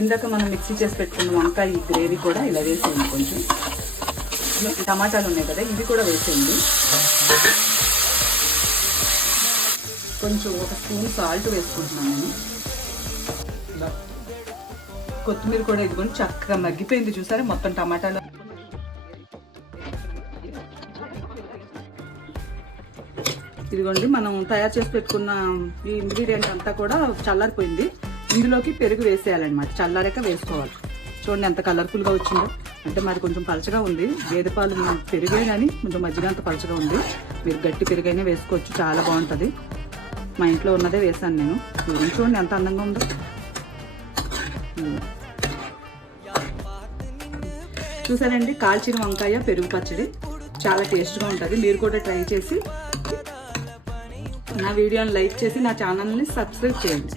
ఇందాక మనం మిక్సీ చేసి పెట్టుకున్న వంకాయ గ్రేవీ కూడా ఇలా వేసేయండి. కొంచెం టమాటాలు ఉన్నాయి కదా, ఇవి కూడా వేసేయండి. కొంచెం 1 స్పూన్ సాల్ట్ వేసుకుంటున్నాను నేను. కొత్తిమీర కూడా ఇదిగోండి చక్కగా మగ్గిపోయింది చూసారా మొత్తం టమాటాలు. ఇదిగోండి మనం తయారు చేసి పెట్టుకున్న ఈ ఇంగ్రీడియంట్ అంతా కూడా చల్లారిపోయింది. ఇందులోకి పెరుగు వేసేయాలన్నమాట. చల్లారాక వేసుకోవాలి. చూడండి ఎంత కలర్ఫుల్గా వచ్చిందో. అంటే మరి కొంచెం పలచగా ఉంది. గేదె పాలు పెరిగే కానీ కొంచెం మజ్జిగ అంత పలచగా ఉంది. మీరు గట్టి పెరుగైనా వేసుకోవచ్చు, చాలా బాగుంటుంది. మా ఇంట్లో ఉన్నదే వేసాను నేను. చూడండి ఎంత అందంగా ఉందో. చూసారండి కాల్చిన వంకాయ పెరుగు పచ్చడి చాలా టేస్ట్గా ఉంటుంది. మీరు కూడా ట్రై చేసి నా వీడియోని లైక్ చేసి నా ఛానల్ని సబ్స్క్రైబ్ చేయండి.